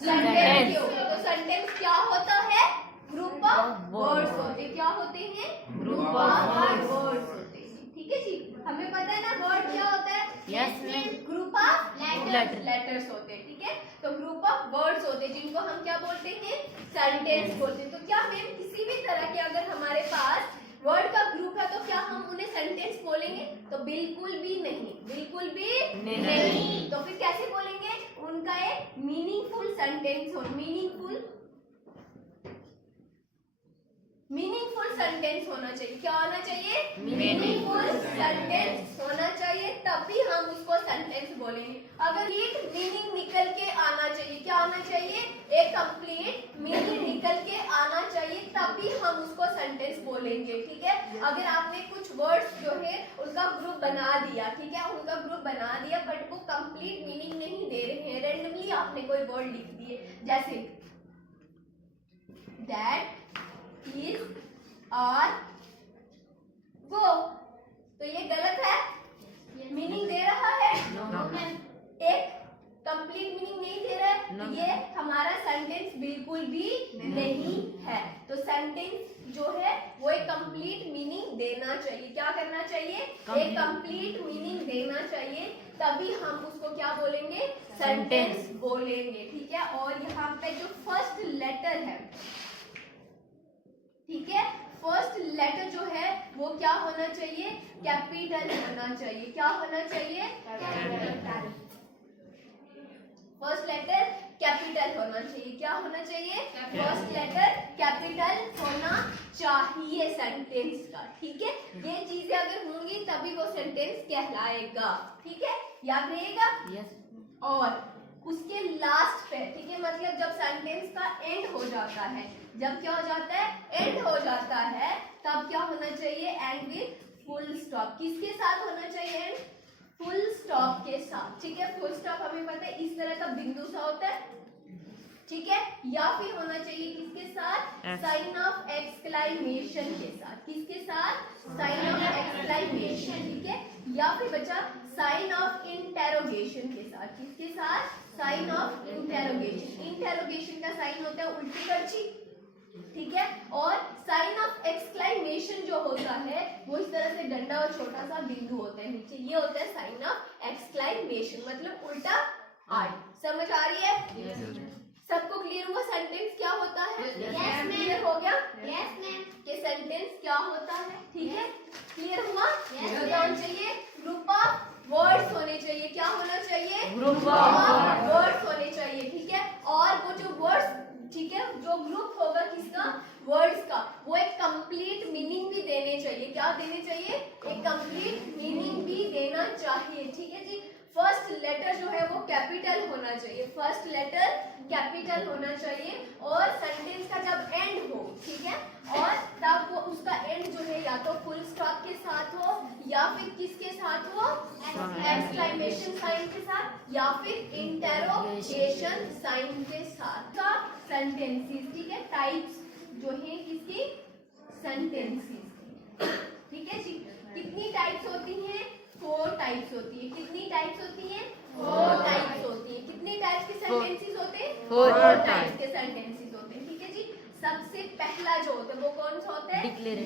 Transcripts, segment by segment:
Sentence के होते हैं। तो सेंटेंस क्या होता है? ग्रुप ऑफ वर्ड्स होते हैं। क्या होते हैं? ग्रुप ऑफ वर्ड्स होते हैं। ठीक है जी, हमें पता है ना वर्ड क्या होता है? Yes ma'am. Group of letters होते हैं। ठीक है, तो ग्रुप ऑफ वर्ड्स होते हैं जिनको हम क्या बोलते हैं? सेंटेंस बोलते हैं। तो क्या मैम किसी भी तरह के अगर हमारे पास वर्ड का ग्रुप है तो क्या हम उन्हें सेंटेंस बोलेंगे? तो बिल्कुल भी नहीं, बिल्कुल भी नहीं। तो फिर कैसे बोलेंगे? उनका एक मीनिंगफुल सेंटेंस हो, मीनिंगफुल सेंटेंस होना चाहिए। क्या होना चाहिए? मीनिंगफुल सेंटेंस होना चाहिए, तभी हम उसको सेंटेंस बोलेंगे। अगर एक मीनिंग निकल के आना चाहिए। क्या आना चाहिए? एक कंप्लीट मीनिंग निकल के आना चाहिए, तभी हम उसको सेंटेंस बोलेंगे। ठीक है, अगर आपने कुछ वर्ड्स जो है उनका ग्रुप बना दिया, ठीक है, उनका ग्रुप बना दिया बट वो कंप्लीट मीनिंग नहीं दे रहे हैं, रैंडमली आपने कोई वर्ड लिख दिए, जैसे दैट इज और वो, तो ये गलत है, मीनिंग दे रहा है? एक कंप्लीट मीनिंग नहीं दे रहा है, तो ये हमारा सेंटेंस बिल्कुल भी नहीं है। तो सेंटेंस जो है वो एक कंप्लीट मीनिंग देना चाहिए। क्या करना चाहिए? एक कंप्लीट मीनिंग देना चाहिए, तभी हम उसको क्या बोलेंगे? सेंटेंस बोलेंगे। ठीक है, और यहाँ पे जो फर्स्ट लेटर है, ठीक है, फर्स्ट लेटर जो है वो क्या होना चाहिए? कैपिटल होना चाहिए। क्या होना चाहिए? कैपिटल। फर्स्ट लेटर कैपिटल होना चाहिए। क्या होना चाहिए? फर्स्ट लेटर कैपिटल होना चाहिए सेंटेंस का। ठीक है, ये चीजें अगर होंगी तभी वो सेंटेंस कहलाएगा। ठीक है, याद रहेगा? यस। और उसके लास्ट पे, ठीक है, मतलब जब सेंटेंस का एंड हो जाता है, जब क्या हो जाता है? एंड हो जाता है, तब क्या होना चाहिए? And with full stop. किसके साथ होना चाहिए एंड? फुल स्टॉप के साथ। ठीक है, फुल स्टॉप हमें पता है इस तरह का बिंदु सा होता है, ठीक है, या फिर होना चाहिए किसके साथ? साइन ऑफ एक्सक्लामेशन के साथ। किसके साथ? Sign of exclamation. ठीक है, या फिर बच्चा साइन ऑफ इंटेरोगेशन के साथ। किसके साथ? Sign of interrogation. इंटेरोगेशन का साइन होता है उल्टी करची, ठीक है, और साइन ऑफ एक्सक्लामेशन जो होता है वो इस तरह से डंडा और छोटा सा बिंदु होता है नीचे, ये होता है साइन ऑफ एक्सक्लामेशन, मतलब उल्टा आई। समझ आ रही है? यस। सबको क्लियर हुआ सेंटेंस क्या होता है? Yes, ma'am. क्लियर हो गया? Yes ma'am. कि सेंटेंस क्या होता है? ठीक है, क्लियर हुआ? Yes, क्या होना चाहिए? ग्रुप ऑफ वर्ड्स होने चाहिए। क्या होना चाहिए? ग्रुप ऑफ वर्ड्स होने चाहिए। ठीक है, और वो जो वर्ड्स, ठीक है, जो ग्रुप होगा किसका? वर्ड्स का, वो एक कंप्लीट मीनिंग भी देने चाहिए। क्या देने चाहिए? एक कंप्लीट मीनिंग भी देना चाहिए। ठीक है जी, फर्स्ट लेटर जो है वो कैपिटल होना चाहिए। फर्स्ट लेटर कैपिटल होना चाहिए, और सेंटेंस का जब एंड हो, ठीक है, और तब वो उसका एंड जो है या तो फुल स्टॉप के साथ हो, या फिर किसके साथ हो? एक्सक्लेमेशन साइन के साथ, या फिर इंटेरोगेशन साइन के साथ का सेंटेंसेस। ठीक है, टाइप्स जो है किसकी? सेंटेंसेस। ठीक है जी, कितनी टाइप्स होती हैं? 4 टाइप्स होती है। कितनी टाइप्स होती हैं? 4 टाइप्स होती है। कितने टाइप्स के सेंटेंसेस होते हैं? 4 टाइप्स के सेंटेंसेस होते हैं। ठीक है जी, सबसे पहला जो होता है वो कौन सा होता है? डिक्लेरेटिव।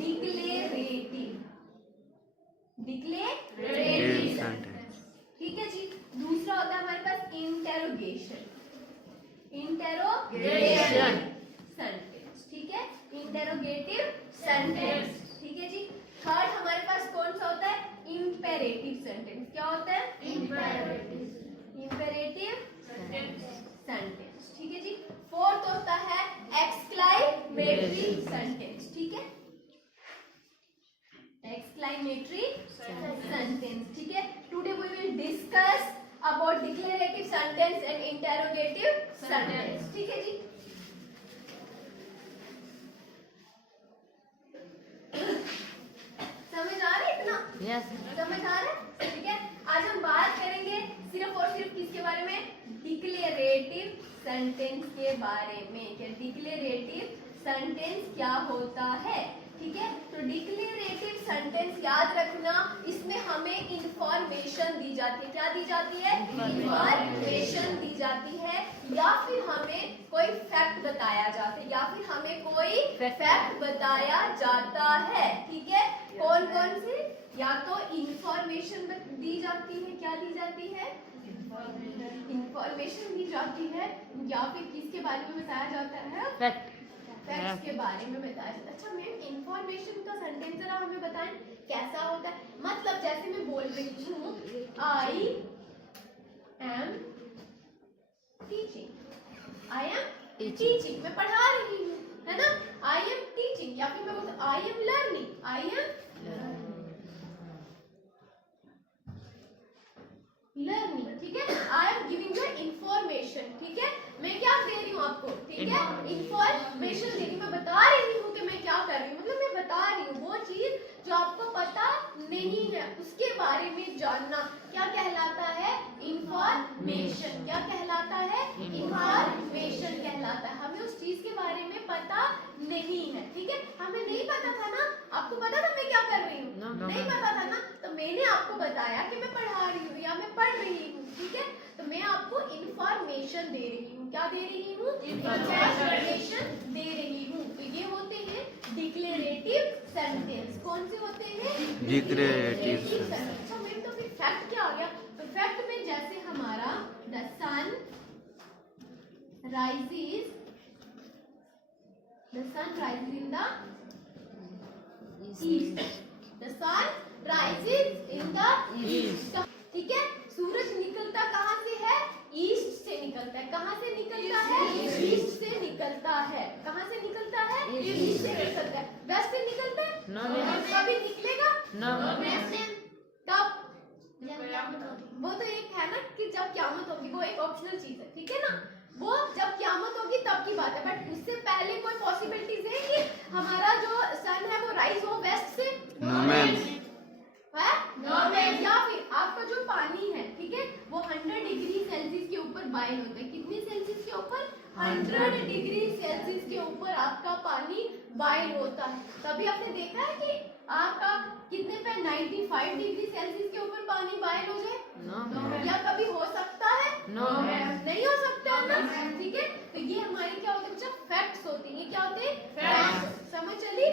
Declarative sentence. ठीक है जी, दूसरा होता है हमारे पास इंटेरोगेशन। Interrogation sentence. ठीक है, इंटेरोगेटिव सेंटेंस। ठीक है जी, थर्ड हमारे पास कौन सा होता है? Imperative sentence. क्या होता है? Imperative sentence. ठीक है जी, फोर्थ होता है एक्सक्लामेटरी सेंटेंस। ठीक है, एक्सक्लामेटरी सेंटेंस। ठीक है, today we will discuss about declarative sentence and interrogative sentence. ठीक है जी, समझ आ रहा है इतना? यस। समझ आ रहा है? ठीक है, आज हम बात करेंगे सिर्फ और सिर्फ किसके बारे में? डिक्लेरेटिव सेंटेंस के बारे में। क्या डिक्लेरेटिव सेंटेंस क्या होता है? ठीक है। तो डिक्लेरेटिव सेंटेंस याद रखना, इसमें हमें इंफॉर्मेशन दी जाती है। क्या दी जाती है? इंफॉर्मेशन दी जाती है, या फिर हमें कोई फैक्ट बताया जाता है, या फिर हमें कोई फैक्ट बताया जाता है। ठीक है, कौन कौन सी? या तो इंफॉर्मेशन दी जाती है, क्या दी जाती है? इंफॉर्मेशन दी जाती है, या फिर किसके बारे में बताया जाता है? फैक्ट्स के बारे में बताया जाता है। अच्छा मैम, इंफॉर्मेशन का सेंटेंस जरा हमें बताएं कैसा होता है। मतलब जैसे मैं बोल रही हूँ I am teaching, I am teaching, मैं पढ़ा रही हूँ, है ना। आई एम टीचिंग, या फिर मैं बोलती I am learning, I am learning. ठीक है, I am giving you information. ठीक है, मैं क्या दे रही हूँ आपको? ठीक है, इंफॉर्मेशन दे रही हूँ, मैं बता रही हूँ कि मैं क्या कर रही हूँ। मतलब मैं बता रही हूँ वो चीज जो आपको पता नहीं है, उसके बारे में जानना क्या कहलाता है? इंफॉर्मेशन। क्या कहलाता है? इंफॉर्मेशन कहलाता है। हमें उस चीज के बारे में पता नहीं है। ठीक है, हमें नहीं पता था ना, आपको पता था मैं क्या कर रही हूँ? नहीं पता था ना, तो मैंने आपको बताया कि मैं पढ़ा रही हूँ या मैं पढ़ रही हूँ। ठीक है, तो मैं आपको इंफॉर्मेशन दे रही हूँ। क्या दे रही हूँ? इंफॉर्मेशन दे रही हूँ। तो ये होते हैं डिक्लेरेटिव सेंटेंस। कौन से होते हैं? Declarative sentence. अच्छा मैम, तो फिर फैक्ट क्या आ गया? तो फैक्ट में जैसे हमारा the sun rises, the sun rises in the east, the sun rises in the east. ठीक है, सूरज निकलता कहाँ से है? ईस्ट से निकलता है। कहाँ से निकलता है? ईस्ट से निकलता है। कहाँ से निकलता है? ईस्ट से निकलता है। वेस्ट से निकलता है? कभी निकलेगा? कब? वो तो एक है ना कि जब क़यामत होगी, वो एक ऑप्शनल चीज है। ठीक है ना, वो जब क़यामत होगी तब की बात है। बट उससे पहले कोई पॉसिबिलिटीज है कि हमारा जो सन है वो राइज हो वेस्ट से? No ma'am. है? या फिर आपका जो पानी है, ठीक है, वो 100 डिग्री सेल्सियस के ऊपर बॉयल होता है। कितनी सेल्सियस के ऊपर? 100 डिग्री सेल्सियस के ऊपर आपका पानी बॉयल होता है। कभी आपने देखा है कि आपका कितने पे 95 डिग्री सेल्सियस के ऊपर पानी बॉयल हो जाए? या कभी हो सकता है? नहीं हो सकता है ना। ठीक है, तो ये हमारे क्या होते हैं बच्चा? फैक्ट्स होते हैं। ये क्या होते हैं? फैक्ट्स। समझ चली?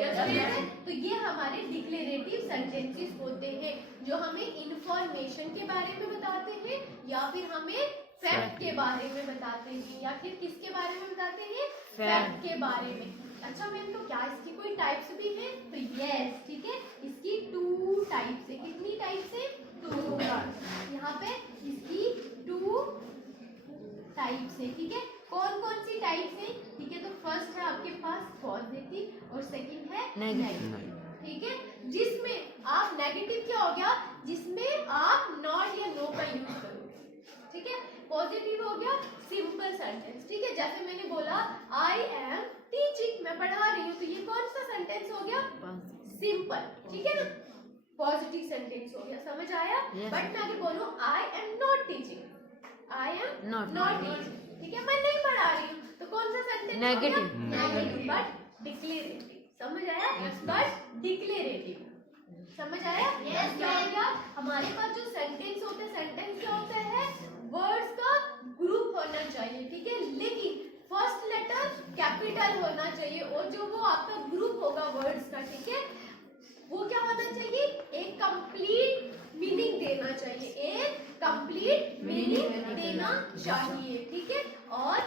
तो ये हमारे डिक्लेरेटिव सेंटेंसेस होते हैं जो हमें इंफॉर्मेशन के बारे में बताते हैं, या फिर हमें फैक्ट के बारे में बताते हैं, या फिर किसके बारे में बताते हैं? फैक्ट के बारे में। अच्छा मैम, तो क्या इसकी कोई टाइप्स भी हैं? तो यस, ठीक है, इसकी 2 टाइप्स है। कितनी टाइप्स है? 2। यहाँ पे इसकी 2 टाइप्स है। ठीक है, कौन कौन सी टाइप्स है? ठीक है, तो फर्स्ट है आपके पास पॉजिटिव और सेकंड है नेगेटिव। ठीक है, जिसमें आप नेगेटिव क्या हो गया? जिसमें आप नॉट या नो का यूज करोगे। ठीक है, पॉजिटिव हो गया सिंपल सेंटेंस। ठीक है, जैसे मैंने बोला आई एम टीचिंग, मैं पढ़ा रही हूँ, तो ये कौन सा सेंटेंस हो गया? सिंपल। ठीक है ना, पॉजिटिव सेंटेंस हो गया। समझ आया? बट मैं अगर बोलूँ I am not teaching, I am not teaching, ठीक है, मैं नहीं पढ़ा रही हूँ, तो कौन सा सेंटेंस? Negative but declarative. समझ आया? But declarative. समझ आया? क्या हो गया? हमारे पास जो सेंटेंस होते हैं, सेंटेंस क्या होता है? वर्ड्स का ग्रुप होना चाहिए। ठीक है, लेकिन फर्स्ट लेटर कैपिटल होना चाहिए, और जो वो आपका ग्रुप होगा वर्ड्स का, ठीक है, वो क्या होना चाहिए? एक कंप्लीट मीनिंग देना चाहिए। एक कंप्लीट मीनिंग देना चाहिए। ठीक है, और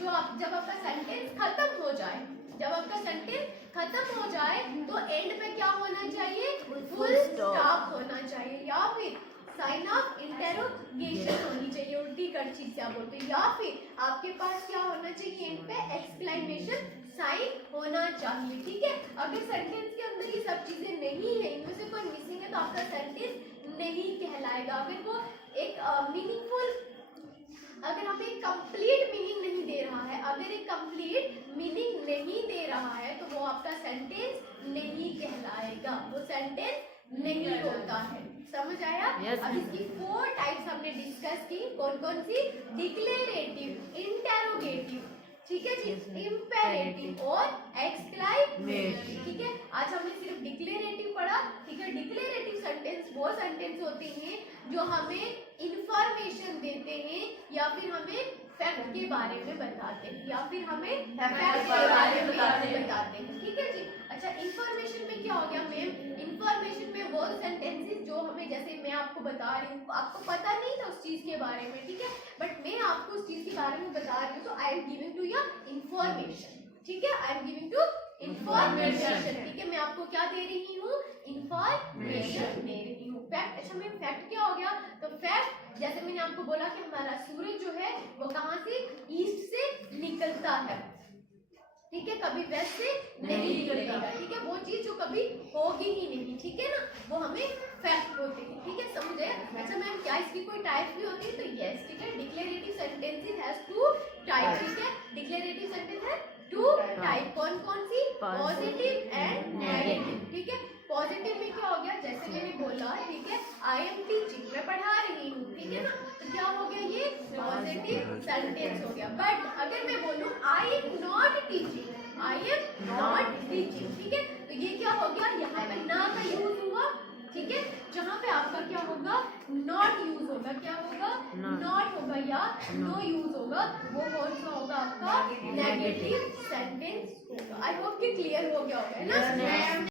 जो आप जब आपका सेंटेंस खत्म हो जाए, जब आपका सेंटेंस खत्म हो जाए तो एंड में क्या होना चाहिए? फुल स्टॉप होना चाहिए, या फिर साइन ऑफ इंटेरोगेशन होनी चाहिए, उल्टी करछी से आप बोलते हैं, या फिर आपके पास क्या होना चाहिए? एंड पे एक्सक्लेमेशन साइन होना चाहिए। ठीक है, अगर सेंटेंस के अंदर ये सब चीजें नहीं है, इनमें से कोई मिसिंग है, तो आपका सेंटेंस नहीं कहलाएगा। अगर वो एक मीनिंगफुल, अगर हमें एक कंप्लीट मीनिंग नहीं दे रहा है, अगर एक कंप्लीट मीनिंग नहीं दे रहा है, तो वो आपका सेंटेंस नहीं कहलाएगा, वो सेंटेंस नहीं होता है। समझ आया? अब इसकी 4 टाइप्स हमने डिस्कस की। कौन कौन सी? डिक्लेरेटिव, इंटेरोगेटिव, ठीक ठीक है जी, इम्पेरेटिव और एक्सक्लामेटरी, ठीक है। आज हमने सिर्फ डिक्लेरेटिव पढ़ा, ठीक है। डिक्लेरेटिव सेंटेंस वो सेंटेंस होते हैं जो हमें इंफॉर्मेशन देते हैं या फिर हमें फैक्ट के बारे में बताते हैं या फिर हमें फैक्ट के बारे में बताते हैं, ठीक है जी। अच्छा, इंफॉर्मेशन में क्या हो गया मैम? इंफॉर्मेशन में वो सेंटेंसेस जो हमें, जैसे मैं आपको बता रही हूँ, आपको पता नहीं था उस चीज के बारे में, ठीक है, बट मैं आपको उस चीज के बारे में बता रही हूँ, तो I am giving to your information, ठीक है। I am giving to information, ठीक है। मैं आपको क्या दे रही हूँ? इंफॉर्मेशन दे रही हूँ। फैक्ट, अच्छा मैम फैक्ट क्या हो गया? तो फैक्ट, जैसे मैंने आपको बोला कि हमारा सूरज जो है वो कहाँ से, ईस्ट से निकलता है, ठीक है, कभी वेस्ट से नहीं निकलेगा, ठीक है। वो चीज जो कभी होगी ही नहीं, ठीक है ना, वो हमें फैक्ट होते हैं, ठीक है, समझे? अच्छा मैम, क्या इसकी कोई टाइप भी होती है? तो यस, ठीक है। Declarative sentences has two type, ठीक है। डिक्लेरेटिव सेंटेंस है टू टाइप, कौन कौन सी? पॉजिटिव एंड नेगेटिव, ठीक है। पॉजिटिव में क्या हो गया? जैसे मैंने बोला, ठीक है, आई एम टीचिंग, मैं पढ़ा रही हूँ, ठीक है ना, तो क्या हो गया? ये पॉजिटिव सेंटेंस हो गया। बट अगर मैं बोलूँ I am not teaching, I am not teaching, ठीक है, तो ये क्या हो गया? यहाँ पे ना का यूज हुआ, ठीक है। जहाँ पे आपका क्या होगा? नॉट यूज होगा, क्या होगा? नॉट होगा या नो यूज होगा, वो कौन सा होगा? आपका नेगेटिव सेंटेंस होगा। आई होप कि क्लियर हो गया होगा, है ना?